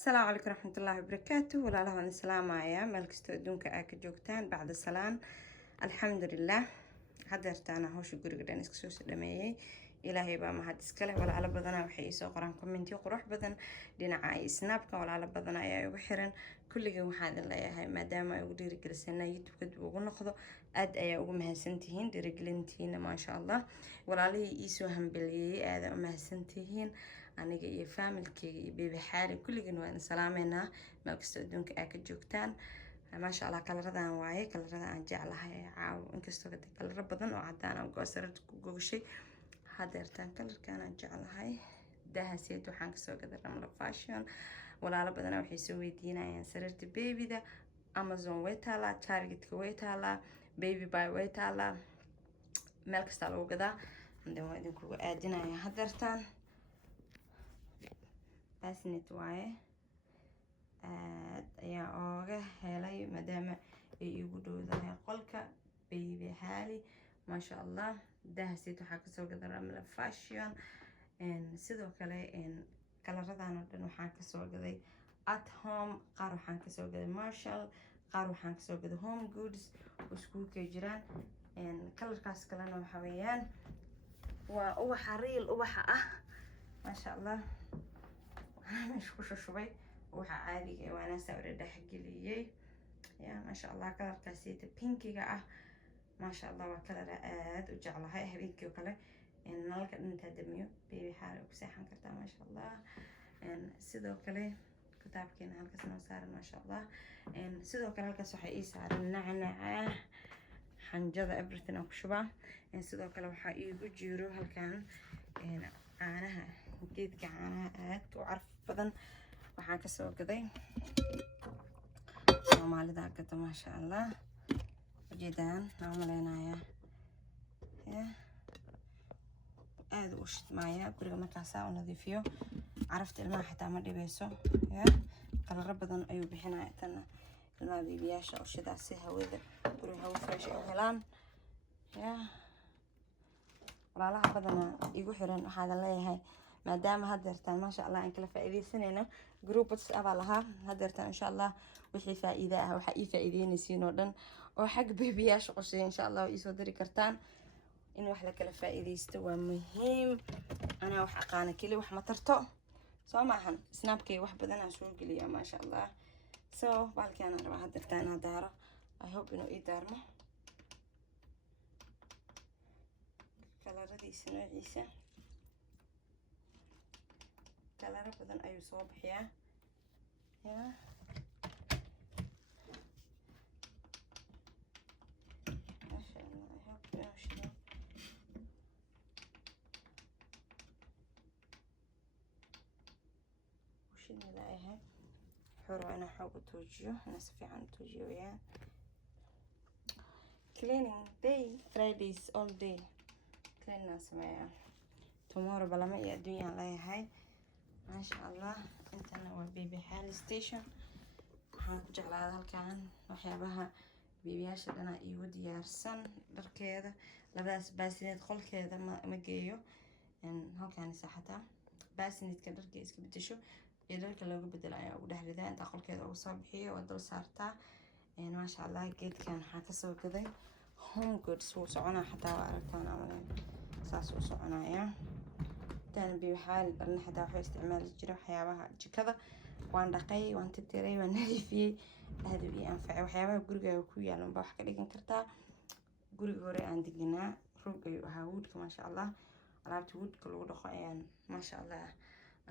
السلام عليكم ورحمة الله وبركاته. ولا لها السلام يا مالكستو دونك جوجتان بعد السلام. الحمد لله هدرت أنا هوش جورج دانيس كسوس دمية إلهي بقى ما هاد سكله ولا على بدنا وحي سو قران كومنتي وقروح بدن دينا عاي سنابك ولا على بدنا يا وحرن كل جو هذا لا يا هاي ما دام يقدر يجلسنا يتوكد وقنقضه أد أيا ومهسنتهين درجلنتين ما شاء الله ولا لي يسوهم بالي هذا ومهسنتهين aniga iyo familkeyga iyo bebi xaali kulligiin waan salaameynaa meel kasta adduunka aa ka joogtaan maasha allah kalaradan waaye kalarada aan jeclahay caawo inkastoo kalaro badan oo cadaan ah goosarada ku gogashay hadeertaan kalarkan aan jeclahay daahaseed waxaan kasoo gaday Ramla Fashion. walaalo badan waxay soo weydiinayaan sariirta beebida Amazon way taalaa, Targetka way taalaa, Baby Buy way taalaa, meel kasta lagu gadaa. hadda waan idinkugu aadinaya hadeertaan baasnet waaye aad ayaa ooga helay maadaama ay igu dhowdahay qolka bebi xaali maasha allah. daahaseed waxaa kasoo gaday Ramla Fashion. sidoo kale kalaradan oo dhan waxaan kasoo gaday At Home, qaar waxaan kasoo gaday Marshall, qaar waxaan kasoo gaday Home Goods oo iskuulkay jiraan. kalarkaas kalena waxa weeyaan waa ubaxa riil ubaxa ah maasha allah. مش كوشو شوي وها عادي وانا سوي دحقليي يا ما شاء الله كلر كاسيت بينكي ما شاء الله وكلر آد وجعلها هبينكي وكله إن نلقى أنت دميو بيبي حالة وساحن كرتا ما شاء الله. إن سيدو كله كتاب كنا هالكسنا صار ما شاء الله. إن سيدو كله هالكسو حقيقي صار النعناع حنجذا everything وكشبه. إن سيدو كله حقيقي جيرو هالكان إن عانها جيد كعانها آد وعرف بدن waxaan kasoo gaday Soomaalida gada ma sha Allah ujeedaan aan maleynaya aad u shidmaaya guriga markaas aan nadiifiyo carafta ilmaha xitaa ma dhibeyso kalaro badan ayuu bixinayaa tan ilmaha bibiyaasha oo shidaas si hawada guriga hawo fresh u helaan walaalaha badana igu xiran waxaan leeyahay maadaama hadeertaan ma sha Allah aan kala faa'iideysanayno group WhatsApp laha hadeertaan insha Allah wixii faa'iido ah waxa ii faa'iideynaysiin oo dhan oo xag beebiyaasha qoshay insha Allah ii soo diri kartaan in wax la kala faa'iideysto waa muhiim. ana wax aqaan kali wax ma tarto soo maahan snapkay wax badan aan soo geliyaa ma sha Allah. balkaan aan rabaa hadeertaan aan daaro I hope inuu ii daarmo kalaradiisa noociisa kalaro badan ayuu soo bixiyaa masha Allah. I hope inuu shido وشيلنا لها حلو. أنا حابة توجيه أنا سفيعان توجيه وياه cleaning day Fridays all day cleaning سمايا tomorrow بلا ما يأدوني عليها هاي ما شاء الله. انتنا وبيبي حالي ستيشن waxaan ku jeclaaday halkan waxyaabaha beebiyaasha dhana iyo diyaarsan dharkeeda labadaas baasineed qolkeeda ma geeyo halkan saxata baasineedka dharka iska bedesho ee dharka looga bedelo ayaa ugu dhaxridaa inta qolkeeda ugu soo bixiyo oo dul saartaa ma sha Allah. geedkan waxaan ka soo gaday Home Goods wuu soconaa xataa waa aragtaan amaleen saas uu soconaya tan beebi xaali dharna xataa waxay isticmaali jiray waxyaabaha jikada waan dhaqay waan tirtiray waan nadiifiyay aad u anfacay waxyaabaha guriga ku yaal wax ka dhigan kartaa. guriga hore aan deganaa roog ayuu ahaa woodka ma sha Allah alaabta woodka lagu dhaqo ayaan ma sha Allah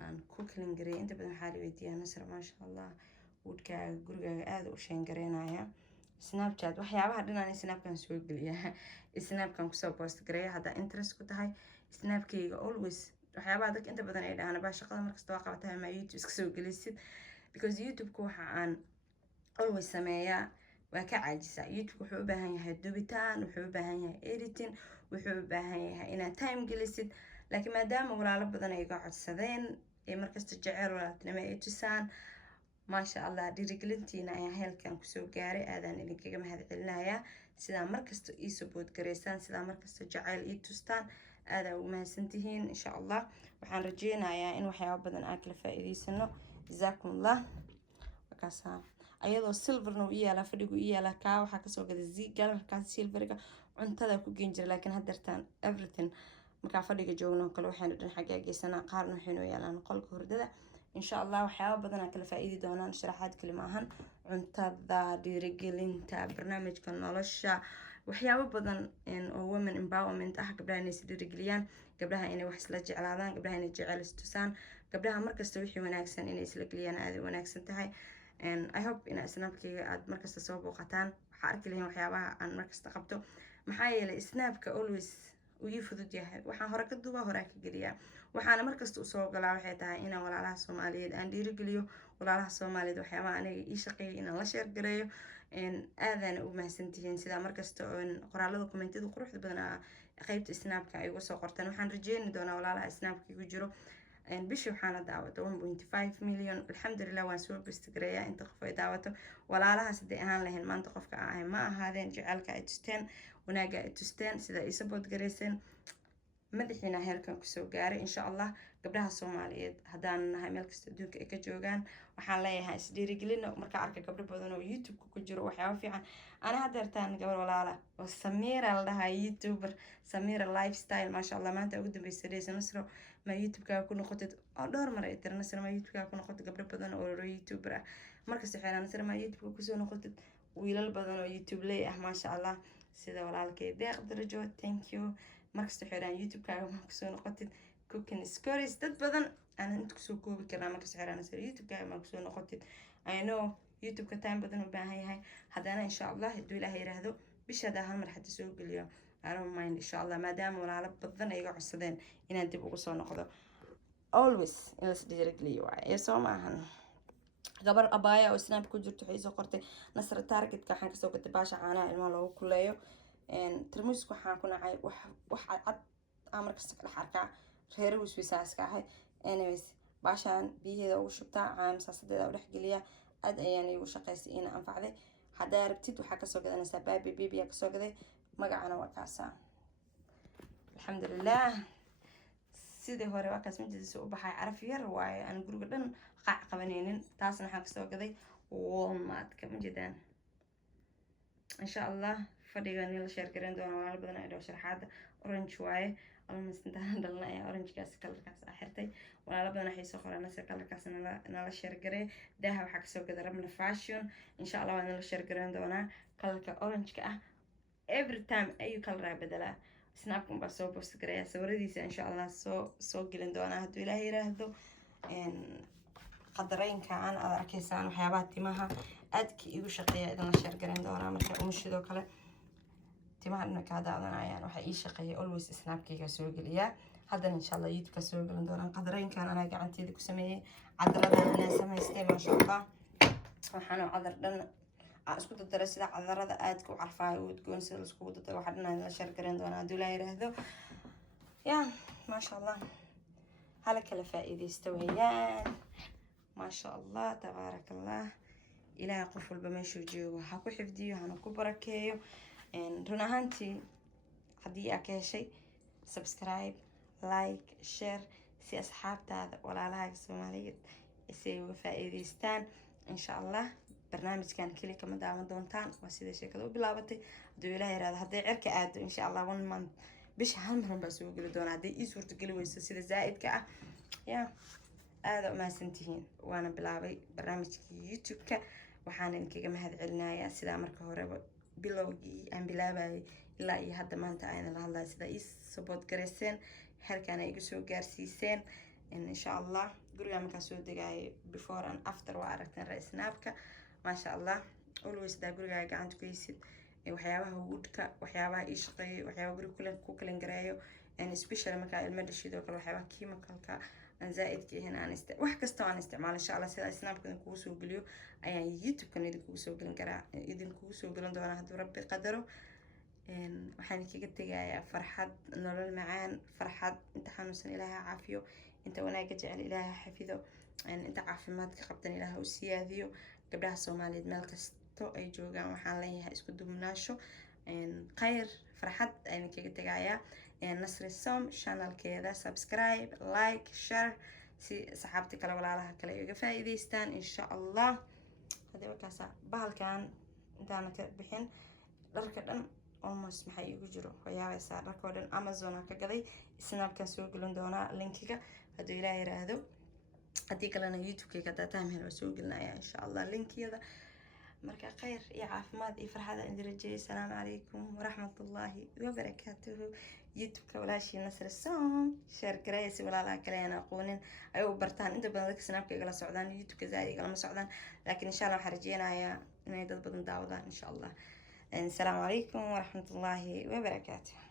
aan ku clean garay inta badan waxaa la weydiiyaa Nasr ma sha Allah woodka guriga aad u sheen gareynaya. Snapchat waxyaabaha dhanaan snapkan soo geliyaa snapkan ku soo post gareeya hadda interest ku tahay snapkayga always waxyaabaha dadka inta badan ay dhahaan baa shaqada markasta waa qabataa ama YouTube iska soo gelisid because YouTube-ku waxa aan always sameeyaa waa ka caajisa. YouTube wuxuu u baahan yahay dubitaan, wuxuu u baahan yahay editing, wuxuu u baahan yahay inaad time gelisid. laakiin maadaama walaalo badan ay iga codsadeen ee markasta jecel walaaltinimo ay tusaan ما شاء الله dhiirigelintiina ayaa heelkan kusoo gaaray aadaan idinkaga mahad celinayaa sidaa markasta ii support gareysaan sidaa markasta jacayl ii tustaan aada ugu mahadsantihiin insha allah waxaan rajeynayaa in waxyaabo badan aan kala faa'iidaysano jazaakum allah markaasaa ayadoo silverna u yaalaa fadhigu u yaalaa kaa waxaa kasoo gaday zigal markaas silverga cuntada ku geen jira laakiin haddeertaan everything markaa fadhiga joogno kale waxaynu dhan xaggaa geysanaa qaarna waxaynu yaalaan qolka hurdada insha allah waxyaabo badan aan kala faa'iidi doonaan sharaxaad kali maahan cuntada dhiirigelinta barnaamijka nolosha waxyaabo badan oo women empowerment ah gabdhaha inay is dhiirigeliyaan gabdhaha inay wax isla jeclaadaan gabdhaha inay jecel istusaan gabdhaha markasta wixii wanaagsan inay isla geliyaan aada wanaagsan tahay I hope in snapkayga aad markasta soo booqataan waxaa arki lahayn waxyaabaha aan markasta qabto maxaa yeelay snapka always uu ii fudud yahay waxaan hore ka duubaa horaa ka geliyaa waxaana markasta usoo galaa waxay tahay inaan walaalaha soomaaliyeed aan dhiirigeliyo walaalaha soomaaliyeed waxyaabaha aniga ii shaqeeyo inaan la sheergareeyo aadana u mahadsantihiin sidaa markasta qoraalada kommentiyada quruxda badan qaybta snapka ay uga soo qortaan waxaan rajeyni doonaa walaalaha snapka igu jiro bishii waxaana daawata 1.5 million alxamdulilah waan soo bastgareeyaa inta qof ay daawato walaalahaas hadday ahaan lahayn maanta qofka aan ahay ma ahaadeen jecelka ay tusteen wanaaga ay tusteen sida ay support gareyseen madaxiina heerkan kusoo gaaray insha allah gabdhaha soomaaliyeed haddaan nahay meel kasta adduunka ay ka joogaan waxaan leeyahay isdhiirigelino markaa arka gabdho badan oo youtube-ka ku jiro waxyaabo fiican ana haddeertaan gabar walaala oo samiira la dhahaa youtuber samiira lifestyle maasha allah maanta ugu dambeysa dheysa nasro ma youtube-kaaga ku noqotid oo dhowr mar ay tiri nasro ma youtube-kaaga ku noqotid gabdho badan oo youtuber ah markasta xeeraa nasro ma youtube-ka kusoo noqotid wiilal badan oo youtube ley ah maasha allah sida walaalkay deeq darajo thank you markasta xeeraan youtube-kaaga ma kusoo noqotid cooking stories dad badan aan inta kusoo koobi karnaa markasta xeeraan nasro youtube-kaaga ma kusoo noqotid I know youtube-ka time badan u baahan yahay haddana insha allah hadduu ilaahay yiraahdo bishaada hal mar xataa soo geliyo I don't mind insha allah maadaama walaalo badan ay iga codsadeen inaan dib ugu soo noqdo always in las dhiirigeliyo waaye soo maahan gabar abaaya oo snap ku jirto waxay soo qortay nasra targetka waxaan kasoo gatay baasha caanaha ilmaha loogu kuleeyo tarmuuska waxaan ku nacay wax cadcad aan markasta ka dhex arkaa reero wiswisaaska ahay anyways baashaan biyaheeda ugu shubtaa caamsaasadeeda u dhex geliya aad ayaan iigu shaqaysay ina anfacday haddaa aragtid waxaa kasoo gadanaysaa baabi babiyaa kasoo gaday magacana waa kaasaa alxamdulilah sidii hore waa kaas majidiisa u baxay caraf yar waaye aan guriga dhan qaac qabanaynin taasna waxaan kasoo gaday walmartka ma jedaan insha allah fadhiga nila sheer gareyn doona walaalo badan ay dhaw sharaxaada orange waaye almost intaan dhalna ayaa orangekaas kalarkaas xirtay walaalo badan waxay soo qoraan nasir kalarkaas nala sheer garee daaha waxaa kasoo gada rabna fashion insha allah waa nala sheer gareyn doonaa kalarka orangeka ah every time ayuu kalaraa bedelaa snapka unbaa soo post gareeya sawiradiisa insha allah soo gelin doonaa hadduu ilaahay yiraahdo qadarooyinkaan aad arkaysaan waxyaabaha timaha aadka igu shaqeeya idinla sheer gareyn doonaa marka umashidoo kale timaha dhina kaa daadanayaan waxaa ii shaqeeya always snapkayga soo geliyaa haddana insha allah youtube-ka soo gelin doonaa qadarooyinkaan anaa gacanteeda ku sameeyey cadaradan anaa samaystay maasha allah waxaana cadar dhan isku dadaray sida cadarada aadka u carfaayo u udgoon sida laiskugu dadaray waxaa dhan la sheer gareyn doonaa hadduu ilaahay yiraahdo ya maasha allah hala kala faa'iidaysta weeyaan maasha allah tabaaraka allah ilaahay qof walba meeshuu joogo ha ku xifdiyo hana ku barakeeyo run ahaantii haddii aa ka heshay subscribe like share si asxaabtaada walaalahaaga soomaaliyeed si ay uga faa'iidaystaan insha allah barnaamijkan keli kama daawan doontaan waa sida sheekada u bilaabatay hadduu ilaahay yiraahdo hadday cirka aado insha allah 1 month bisha hal mar baa soo geli doonaa hadday ii suurtageli weyso sida zaa'idka ah ya aada umahadsantihiin waana bilaabay barnaamijkii youtube-ka waxaan idinkaga mahad celinayaa sidaa marka horeba bilowgii aan bilaabayay ilaa iyo hadda maanta ayna la hadlaya sidaa ii support gareyseen halkaan ay igu soo gaarsiiseen insha allah guriga markaa soo degaayo before and after waa aragteen ra-snapka maasha allah always hadaa gurigaaga gacanta ku haysid waxyaabaha woodka waxyaabaha ii shaqeeyay waxyaabaha guriga ku kalan gareeyo especially markaa ilmo dhashidoo kale waxyaabaha chemicalka aan zaa'idka ahayn aan wax kasta aan isticmaalo insha allah sida snapka idinkugu soo geliyo ayaan youtube-kan idinkugu soo gelin doonaa hadduu rabbi qadaro waxaan kaga tegayaa farxad nolol macaan farxad inta xanuunsan ilaaha caafiyo inta wanaaga jecel ilaaha xafido inta caafimaadka qabtan ilaaha u siyaadiyo gabdhaha soomaaliyeed meel kasto ay joogaan waxaan leeyahay isku duubnaasho khayr farxad ayaan kaga tegayaa nasri som channelkeeda subscribe like share si saxaabta kale walaalaha kale ay uga faa'iidaystaan insha allah. haddii markaasa bahalkan intaana ka bixin dharka dhan almost maxay igu jiro waxyaabaysaa dharkoo dhan amazon ka gaday snapkan soo gelin doonaa linkiga hadduu ilaah yiraahdo. haddii kalena youtube-kayga haddaa time hel waa soo gelinaya insha allah linkiyada. marka khayr iyo caafimaad iyo farxada idin rajeeyay. asalaamu calaykum waraxmatullaahi wabarakaatuhu. youtube-ka walaashii nasri som share gareeya si walaalaha kale aan aqoonin ay u bartaan. inta badan dadka snapka igala socdaan youtube-ka zaadi igalama socdaan, laakiin insha allah waxaan rajeynayaa inay dad badan daawadaan insha allah. asalaamu calaykum waraxmatullaahi wabarakaatuh.